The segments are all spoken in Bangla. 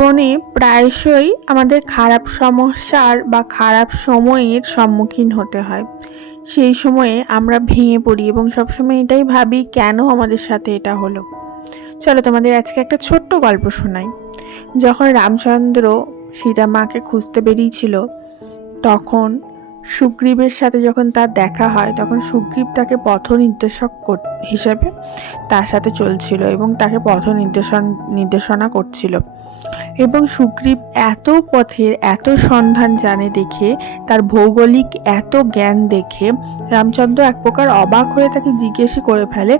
জীবনে প্রায়শই আমাদের খারাপ সমস্যার বা খারাপ সময়ের সম্মুখীন হতে হয়। সেই সময়ে আমরা ভেঙে পড়ি এবং সবসময় এটাই ভাবি, কেন আমাদের সাথে এটা হলো? চলো তোমাদের আজকে একটা ছোট্ট গল্প শোনাই। যখন রামচন্দ্র সীতা মাকে খুঁজতে বেরিয়েছিল, তখন সুগ্রীবের সাথে যখন তার দেখা হয়, তখন সুগ্রীব তাকে পথ নির্দেশক হিসেবে তার সাথে চলছিল এবং তাকে পথ নির্দেশন নির্দেশনা করছিল। এবং সুগ্রীব এত পথের, এত সন্ধান জানে দেখে, তার ভৌগোলিক এত জ্ঞান দেখে, রামচন্দ্র এক প্রকার অবাক হয়ে তাকে জিজ্ঞেসই করে ফেলে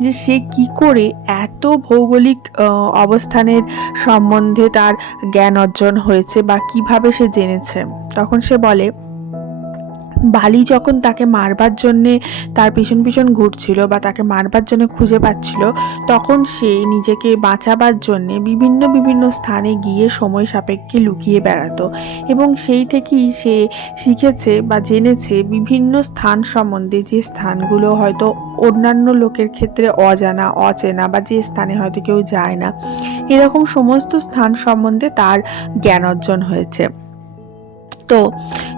যে সে কি করে এত ভৌগোলিক অবস্থানের সম্বন্ধে তার জ্ঞান অর্জন হয়েছে বা কীভাবে সে জেনেছে। তখন সে বলে বালি যখন তাকে মারবার জন্যে তার পিছন পিছন ঘুরছিল বা তাকে মারবার জন্য খুঁজে পাচ্ছিল, তখন সে নিজেকে বাঁচাবার জন্যে বিভিন্ন বিভিন্ন স্থানে গিয়ে সময় সাপেক্ষে লুকিয়ে বেড়াতো। এবং সেই থেকেই সে শিখেছে বা জেনেছে বিভিন্ন স্থান সম্বন্ধে যে স্থানগুলো হয়তো অন্যান্য লোকের ক্ষেত্রে অজানা, অচেনা বা যে স্থানে হয়তো কেউ যায় না। এরকম সমস্ত স্থান সম্বন্ধে তার জ্ঞান অর্জন হয়েছে। তো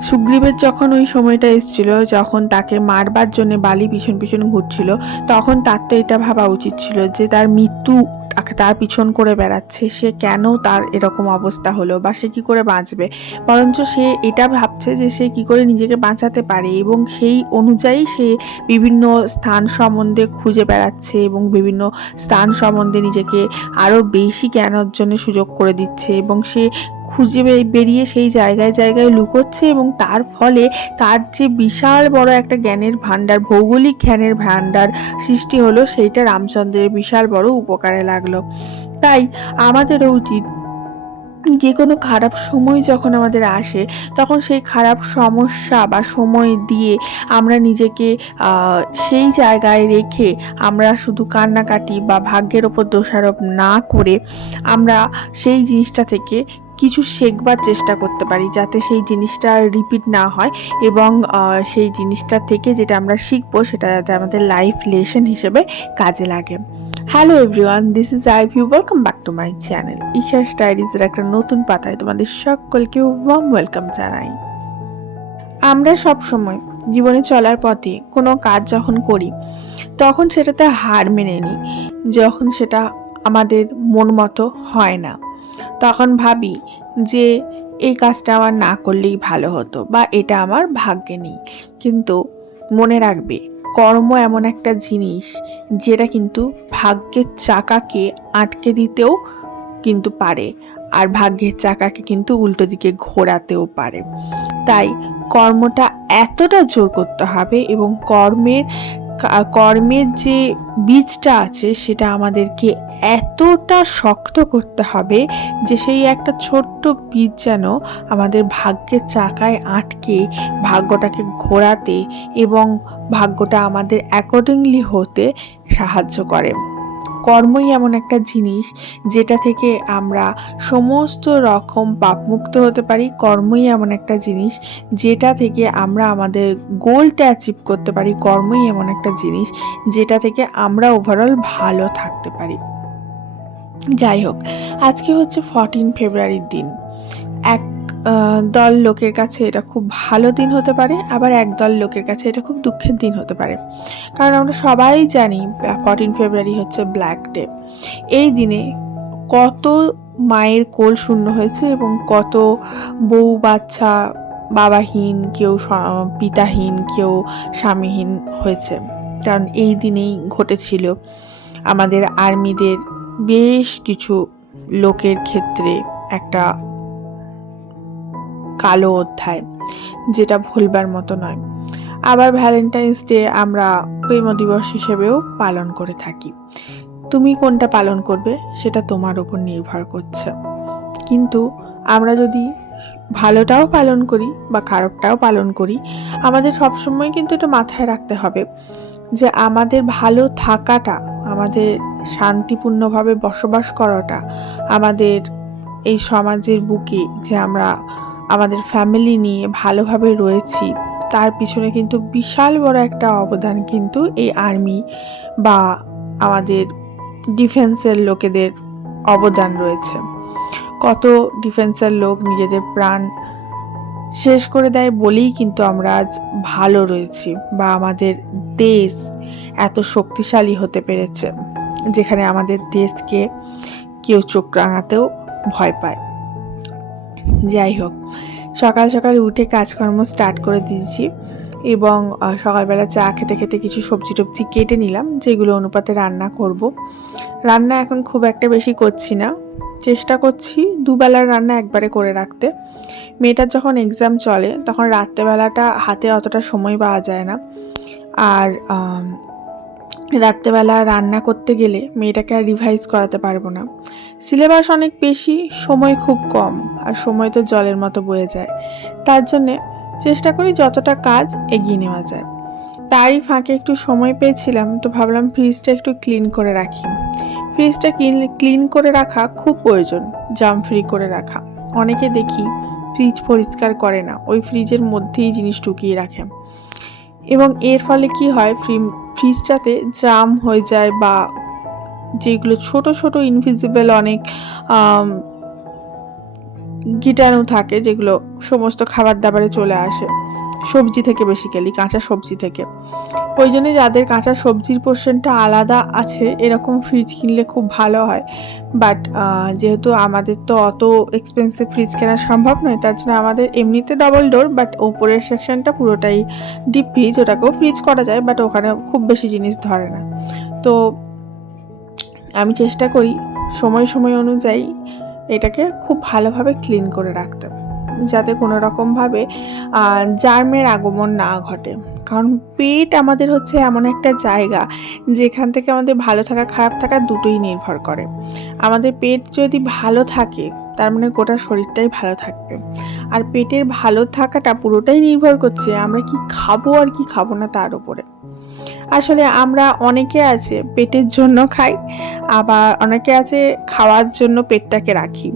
সুগ্রীবের যখন ওই সময়টা এসেছিল, যখন তাকে মারবার জন্য বালি পিছন পিছন ঘুরছিল, তখন তার তো এটা ভাবা উচিত ছিল যে তার মৃত্যু তাকে তার পিছন করে বেড়াচ্ছে। সে কেন তার এরকম অবস্থা হলো বা সে কি করে বাঁচবে? বরঞ্চ সে এটা ভাবছে যে সে কি করে নিজেকে বাঁচাতে পারে এবং সেই অনুযায়ী সে বিভিন্ন স্থান সম্বন্ধে খুঁজে বেড়াচ্ছে এবং বিভিন্ন স্থান সম্বন্ধে নিজেকে আরও বেশি জ্ঞান অর্জনের সুযোগ করে দিচ্ছে এবং সে খুঁজে বেরিয়ে সেই জায়গায় জায়গায় লুকোচ্ছে এবং তার ফলে তার যে বিশাল বড় একটা জ্ঞানের ভাণ্ডার, ভৌগোলিক জ্ঞানের ভাণ্ডার সৃষ্টি হলো সেইটা রামচন্দ্রের বিশাল বড় উপকারে লাগল। তাই আমাদেরও উচিত যে কোনো খারাপ সময় যখন আমাদের আসে, তখন সেই খারাপ সমস্যা বা সময় দিয়ে আমরা নিজেকে সেই জায়গায় রেখে আমরা শুধু কান্নাকাটি বা ভাগ্যের ওপর দোষারোপ না করে আমরা সেই জিনিসটা থেকে কিছু শেখবার চেষ্টা করতে পারি যাতে সেই জিনিসটা রিপিট না হয় এবং সেই জিনিসটা থেকে যেটা আমরা শিখব সেটা যাতে আমাদের লাইফ লেসন হিসেবে কাজে লাগে। Hello everyone this is I view welcome back to my channel Isha's ডায়েরিজের একটা নতুন পাতায় তোমাদের সকলকে ওয়ার্ম ওয়েলকাম জানাই। আমরা সব সময় জীবনে চলার পথে কোনো কাজ যখন করি, তখন সেটাতে হার মেনে নিই, যখন সেটা আমাদের মন মতো হয় না। তখন ভাবি যে এই কাজটা আমার না করলেই ভালো হতো বা এটা আমার ভাগ্যে নেই। কিন্তু মনে রাখবে, কর্ম এমন একটা জিনিস যেটা কিন্তু ভাগ্যের চাকাকে আটকে দিতেও কিন্তু পারে আর ভাগ্যের চাকাকে কিন্তু উল্টো দিকে ঘোরাতেও পারে। তাই কর্মটা এতটা জোর করতে হবে এবং কর্মের কর্মের যে বীজটা আছে সেটা আমাদেরকে এতটা শক্ত করতে হবে যে সেই একটা ছোট্ট বীজ যেন আমাদের ভাগ্যের চাকায় আটকে ভাগ্যটাকে ঘোরাতে এবং ভাগ্যটা আমাদের অ্যাকর্ডিংলি হতে সাহায্য করে। কর্মই এমন একটা জিনিস যেটা থেকে আমরা সমস্ত রকম পাপমুক্ত হতে পারি, কর্মই এমন একটা জিনিস যেটা থেকে আমরা আমাদের গোলটা অ্যাচিভ করতে পারি, কর্মই এমন একটা জিনিস যেটা থেকে আমরা ওভারঅল ভালো থাকতে পারি। যাই হোক, আজকে হচ্ছে ফরটিন ফেব্রুয়ারির দিন। এক দল লোকের কাছে এটা খুব ভালো দিন হতে পারে, আবার এক দল লোকের কাছে এটা খুব দুঃখের দিন হতে পারে। কারণ আমরা সবাই জানি ফরটিন ফেব্রুয়ারি হচ্ছে ব্ল্যাক ডে এই দিনে কত মায়ের কোল শূন্য হয়েছে এবং কত বউ বাচ্চা বাবাহীন, কেউ পিতাহীন, কেউ স্বামীহীন হয়েছে। কারণ এই দিনেই ঘটেছিল আমাদের আর্মিদের বেশ কিছু লোকের ক্ষেত্রে একটা কালো অধ্যায়, যেটা ভুলবার মতো নয়। আবার ভ্যালেন্টাইন্স ডে আমরা প্রেম দিবস হিসেবেও পালন করে থাকি। তুমি কোনটা পালন করবে সেটা তোমার উপর নির্ভর করছে। কিন্তু আমরা যদি ভালোটাও পালন করি বা খারাপটাও পালন করি, আমাদের সবসময় কিন্তু এটা মাথায় রাখতে হবে যে আমাদের ভালো থাকাটা, আমাদের শান্তিপূর্ণভাবে বসবাস করাটা আমাদের এই সমাজের বুকে যে আমরা আমাদের ফ্যামিলি নিয়ে ভালোভাবে রয়েছি। তার পিছনে কিন্তু বিশাল বড় একটা অবদান কিন্তু এই আর্মি বা আমাদের ডিফেন্সের লোকেদের অবদান রয়েছে। কত ডিফেন্সের লোক নিজেদের প্রাণ শেষ করে দেয় বলেই কিন্তু আমরা আজ ভালো রয়েছি বা আমাদের দেশ এত শক্তিশালী হতে পেরেছে, যেখানে আমাদের দেশকে কেউ চোখ রাঙাতেও ভয় পায়। যাই হোক, সকাল সকাল উঠে কাজকর্ম স্টার্ট করে দিয়েছি এবং সকালবেলা চা খেতে খেতে কিছু সবজি টবজি কেটে নিলাম, যেগুলো অনুপাতে রান্না করব। রান্না এখন খুব একটা বেশি করছি না। চেষ্টা করছি দুবেলার রান্না একবারে করে রাখতে। মেয়েটার যখন এক্সাম চলে, তখন রাত্রেবেলাটা হাতে অতটা সময় পাওয়া যায় না। আর রাত্রেবেলা রান্না করতে গেলে মেয়েটাকে আর রিভাইজ করাতে পারব না। সিলেবাস অনেক বেশি, সময় খুব কম আর সময় তো জলের মতো বয়ে যায়। তার জন্যে চেষ্টা করি যতটা কাজ এগিয়ে নেওয়া যায়। তারই ফাঁকে একটু সময় পেয়েছিলাম, তো ভাবলাম ফ্রিজটা একটু ক্লিন করে রাখি। ফ্রিজটা ক্লিন করে রাখা খুব প্রয়োজন জাম ফ্রি করে রাখা। অনেকে দেখি ফ্রিজ পরিষ্কার করে না, ওই ফ্রিজের মধ্যেই জিনিস ঢুকিয়ে রাখে। এবং এর ফলে কি হয় ফ্রি ফ্রিজটাতে জাম হয়ে যায় বা যেগুলো ছোট ছোট ইনভিজিবল অনেক কীটাণু থাকে যেগুলো সমস্ত খাবার দাবারে চলে আসে, সবজি থেকে বেসিক্যালি কাঁচা সবজি থেকে। ওই জন্য যাদের কাঁচা সবজির পোর্শনটা আলাদা আছে, এরকম ফ্রিজ কিনলে খুব ভালো হয়। বাট যেহেতু আমাদের তো অত এক্সপেন্সিভ ফ্রিজ কেনা সম্ভব নয়, তার জন্য আমাদের এমনিতে ডবল ডোর বাট ওপরের সেকশনটা পুরোটাই ডিপ ফ্রিজ ওটাকেও ফ্রিজ করা যায় বাট ওখানে খুব বেশি জিনিস ধরে না। তো আমি চেষ্টা করি সময় সময় অনুযায়ী এটাকে খুব ভালোভাবে ক্লিন করে রাখতে, যাতে কোনো রকমভাবে জার্মের আগমন না ঘটে। কারণ পেট আমাদের হচ্ছে এমন একটা জায়গা যেখান থেকে আমাদের ভালো থাকা, খারাপ থাকা দুটোই নির্ভর করে। আমাদের পেট যদি ভালো থাকে, তার মানে গোটা শরীরটাই ভালো থাকবে। আর পেটের ভালো থাকাটা পুরোটাই নির্ভর করছে আমরা কি খাব আর কি খাব না তার উপরে। আসলে আমরা অনেকে আছে পেটের জন্য খাই, আবার অনেকে আছে খাওয়ার জন্য পেটটাকে রাখি।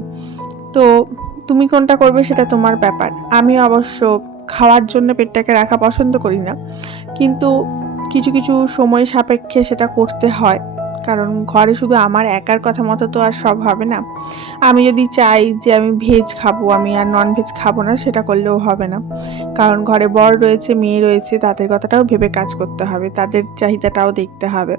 তো তুমি কোনটা করবে সেটা তোমার ব্যাপার। আমি অবশ্য খাওয়ার জন্য পেটটাকে রাখা পছন্দ করি না। কিন্তু কিছু কিছু সময় সাপেক্ষে সেটা করতে হয়। কারণ ঘরে শুধু আমার একার কথা মতো তো আর সব হবে না। আমি যদি চাই যে আমি ভেজ খাব, আমি আর নন ভেজ খাব না, সেটা করলেও হবে না। কারণ ঘরে বর রয়েছে, মেয়ে রয়েছে, তাদের কথাটাও ভেবে কাজ করতে হবে, তাদের চাহিদাটাও দেখতে হবে।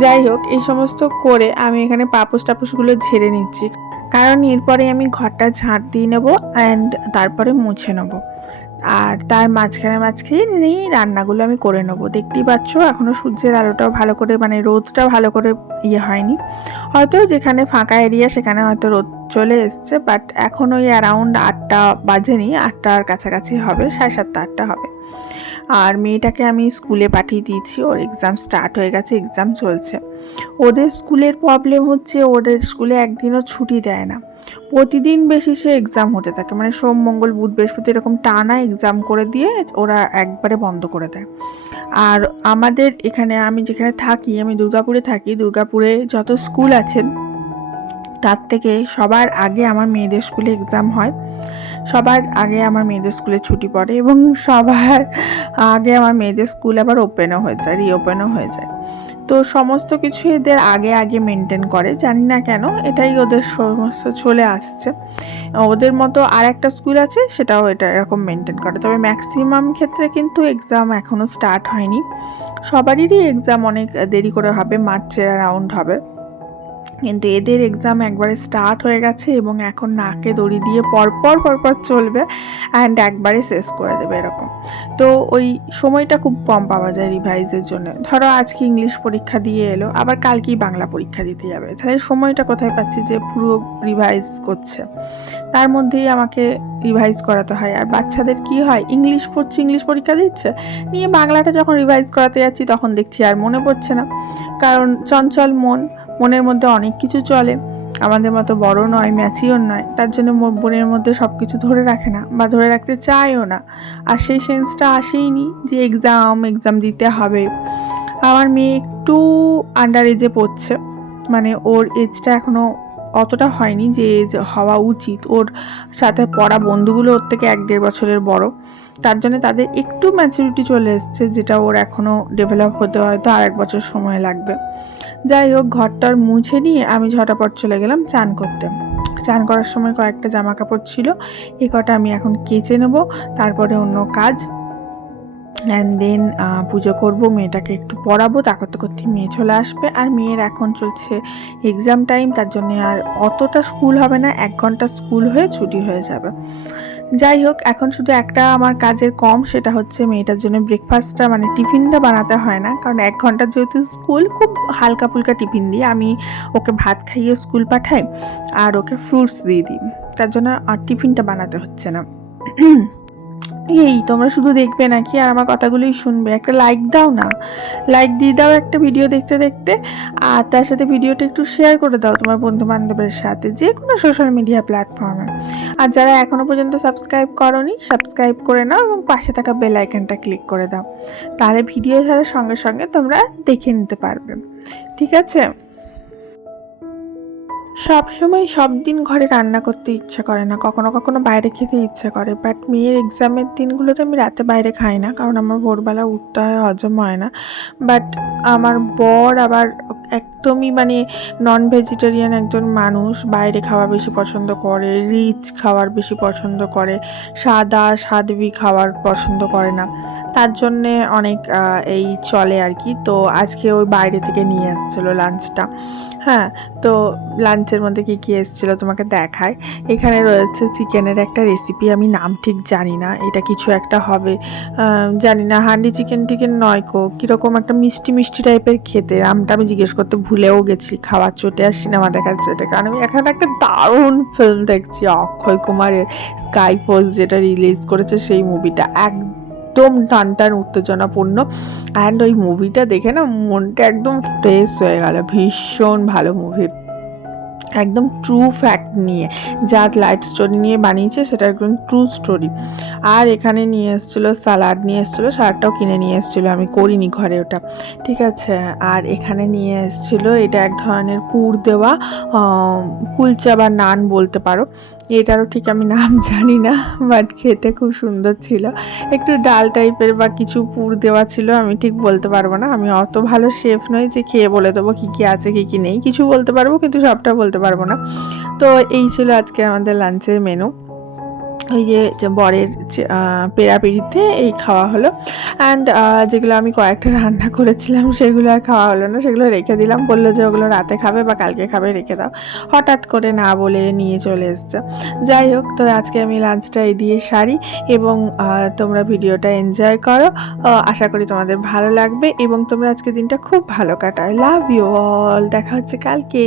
যাই হোক, এই সমস্ত করে আমি এখানে পাপোশ টাপোশগুলো ঝেড়ে নিচ্ছি। কারণ এরপরে আমি ঘরটা ঝাঁট দিয়ে নেব অ্যান্ড তারপরে মুছে নেব। আর তার মাঝখানে মাঝখানে রান্নাগুলো আমি করে নেব। দেখতেই পাচ্ছ এখনও সূর্যের আলোটাও ভালো করে মানে রোদটা ভালো করে ইয়ে হয়নি। হয়তো যেখানে ফাঁকা এরিয়া সেখানে হয়তো রোদ চলে এসছে বাট এখন ওই অ্যারাউন্ড আটটা বাজেনি, আটটার কাছাকাছি হবে, সাড়ে সাতটা, আটটা হবে। আর মেয়েটাকে আমি স্কুলে পাঠিয়ে দিয়েছি, ওর এক্সাম স্টার্ট হয়ে গেছে এক্সাম চলছে। ওদের স্কুলের প্রবলেম হচ্ছে, ওদের স্কুলে একদিনও ছুটি দেয় না। প্রতিদিন বেশি সে এক্সাম হতে থাকে। মানে সোম, মঙ্গল, বুধ, বৃহস্পতি এরকম টানা এক্সাম করে দিয়ে ওরা একবারে বন্ধ করে দেয়। আর আমাদের এখানে আমি যেখানে থাকি, আমি দুর্গাপুরে থাকি, দুর্গাপুরে যত স্কুল আছে, তার থেকে সবার আগে আমার মেয়েদের স্কুলে এক্সাম হয়। সবার আগে আমার মেয়েদের স্কুলে ছুটি পড়ে এবং সবার আগে আমার মেয়েদের স্কুল আবার ওপেনও হয়ে যায় রিওপেনও হয়ে যায়। তো সমস্ত কিছু এদের আগে আগে মেনটেন করে। জানি না কেন, এটাই ওদের সমস্ত চলে আসছে। ওদের মতো আর একটা স্কুল আছে, সেটাও এটা এরকম মেনটেন করে। তবে ম্যাক্সিমাম ক্ষেত্রে কিন্তু এক্সাম এখনও স্টার্ট হয়নি। সবারই এক্সাম অনেক দেরি করে হবে মার্চের রাউন্ড হবে। কিন্তু এদের এক্সাম একবারে স্টার্ট হয়ে গেছে এবং এখন নাকে দড়ি দিয়ে পরপর পরপর চলবে অ্যান্ড একবারে শেষ করে দেবে এরকম। তো ওই সময়টা খুব কম পাওয়া যায় রিভাইজের জন্য। ধরো আজকে ইংলিশ পরীক্ষা দিয়ে এলো, আবার কালকেই বাংলা পরীক্ষা দিতে যাবে। তাহলে সময়টা কোথায় পাচ্ছি যে পুরো রিভাইজ করছে? তার মধ্যেই আমাকে রিভাইজ করাতে হয়। আর বাচ্চাদের কি হয়? ইংলিশ পড়ছে ইংলিশ পরীক্ষা দিচ্ছে? নিয়ে বাংলাটা যখন রিভাইজ করাতে যাচ্ছি তখন দেখছি আর মনে পড়ছে না। কারণ চঞ্চল মন মনের মধ্যে অনেক কিছু চলে। আমাদের মতো বড় নয়, ম্যাচিওর নয়। তার জন্য মনের মধ্যে সব কিছু ধরে রাখে না বা ধরে রাখতে চায়ও না। আর সেই সেন্সটা আসেই নি যে এক্সাম এক্সাম দিতে হবে। আমার মেয়ে একটু আন্ডার এজে পড়ছে। মানে ওর এজটা এখনও অতটা হয়নি যে এজ হওয়া উচিত। ওর সাথে পড়া বন্ধুগুলো ওর থেকে এক দেড় বছরের বড়। তার জন্য তাদের একটু ম্যাচুরিটি চলে এসছে যেটা ওর এখনও ডেভেলপ হতে হয়তো আর এক বছর সময় লাগবে। যাই হোক, ঘরটার মুছে নিয়ে আমি ঝটাপট চলে গেলাম চান করতে। চান করার সময় কয়েকটা জামা কাপড় ছিল, এ কটা আমি এখন কেচে নেব, তারপরে অন্য কাজ। অ্যান্ড দেন পুজো করব, মেয়েটাকে একটু পড়াবো তা করতে করতে মেয়ে চলে আসবে। আর মেয়ের এখন চলছে এক্সাম টাইম তার জন্য আর অতটা স্কুল হবে না, এক ঘণ্টা স্কুল হয়ে ছুটি হয়ে যাবে। যাই হোক, এখন শুধু একটা আমার কাজের কম, সেটা হচ্ছে মেয়েটার জন্য ব্রেকফাস্টটা মানে টিফিনটা বানাতে হয় না। কারণ এক ঘণ্টার যেহেতু স্কুল খুব হালকা ফুলকা টিফিন দিই। আমি ওকে ভাত খাইয়ে স্কুল পাঠাই, আর ওকে ফ্রুটস দিয়ে দিই। তার জন্য আর টিফিনটা বানাতে হচ্ছে না। এই, তোমরা শুধু দেখবে নাকি আর আমার কথাগুলোই শুনবে? একটা লাইক দাও না। লাইক দিয়ে দাও একটা ভিডিও দেখতে দেখতে। আর তার সাথে ভিডিওটা একটু শেয়ার করে দাও তোমার বন্ধু বান্ধবের সাথে, যে কোনো সোশ্যাল মিডিয়া প্ল্যাটফর্মে আর যারা এখনও পর্যন্ত সাবস্ক্রাইব করনি সাবস্ক্রাইব করে নাও এবং পাশে থাকা বেল আইকনটা ক্লিক করে দাও। তাহলে ভিডিও ছাড়ার সঙ্গে সঙ্গে তোমরা দেখে নিতে পারবে। ঠিক আছে? সব সময় সব দিন ঘরে রান্না করতে ইচ্ছে করে না। কখনো কখনো বাইরে খেতে ইচ্ছে করে। বাট মেয়ের এক্সামের দিনগুলোতে আমি রাতে বাইরে খাই না, কারণ আমার ভোরবেলা উঠতে হয়, হজম হয় না। বাট আমার বর আবার একদমই মানে নন ভেজিটেরিয়ান একজন মানুষ, বাইরে খাওয়া বেশি পছন্দ করে রিচ খাওয়ার বেশি পছন্দ করে, সাদা, সাদবি খাওয়ার পছন্দ করে না। তার জন্যে অনেক এই চলে আর কি। তো আজকে ওই বাইরে থেকে নিয়ে এসেছিল লাঞ্চটা হ্যাঁ তো লাঞ্চের মধ্যে কী কী এসেছিল তোমাকে দেখায় এখানে রয়েছে চিকেনের একটা রেসিপি আমি নাম ঠিক জানি না, এটা কিছু একটা হবে। জানি না, হান্ডি চিকেন টিকেন নয় কো, কীরকম একটা মিষ্টি মিষ্টি টাইপের খেতে নামটা আমি জিজ্ঞেস করতে ভুলেও গেছি, খাওয়ার চোটে আর সিনেমা দেখার চোটে। কারণ আমি এখানে একটা দারুণ ফিল্ম দেখছি, অক্ষয় কুমারের স্কাই ফোর্স যেটা রিলিজ করেছে সেই মুভিটা এক একদম টান টান উত্তেজনাপূর্ণ। অ্যান্ড ওই মুভিটা দেখে না মনটা একদম ফ্রেশ হয়ে গেল। ভীষণ ভালো মুভি একদম ট্রু ফ্যাক্ট নিয়ে, যার লাইফ স্টোরি নিয়ে বানিয়েছে সেটা একদম ট্রু স্টোরি আর এখানে নিয়ে এসেছিল স্যালাড নিয়ে এসেছিল স্যালাডটাও কিনে নিয়ে এসেছিল, আমি করিনি ঘরে ওটা। ঠিক আছে, আর এখানে নিয়ে এসেছিল, এটা এক ধরনের পুর দেওয়া কুলচা বা নান বলতে পারো। এটারও ঠিক আমি নাম জানি না বাট খেতে খুব সুন্দর ছিল। একটু ডাল টাইপের বা কিছু পুর দেওয়া ছিল, আমি ঠিক বলতে পারব না। আমি অত ভালো শেফ নই যে খেয়ে বলে দেবো কী কী আছে, কী কী নেই। কিছু বলতে পারব, কিন্তু সবটা বলতে পারব না। তো এই ছিল আজকে আমাদের লাঞ্চের মেনু ওই যে বরের পেড়াপিড়িতে এই খাওয়া হলো। অ্যান্ড যেগুলো আমি কয়েকটা রান্না করেছিলাম, সেগুলো আর খাওয়া হলো না। সেগুলো রেখে দিলাম। বলল যে ওগুলো রাতে খাবে বা কালকে খাবে, রেখে দাও। হঠাৎ করে না বলে নিয়ে চলে এসছে। যাই হোক, তো আজকে আমি লাঞ্চটা এই দিয়ে সারি এবং তোমরা ভিডিওটা এনজয় করো। আশা করি তোমাদের ভালো লাগবে এবং তোমরা আজকে দিনটা খুব ভালো কাটায় লাভ ইউ অল দেখা হচ্ছে কালকে।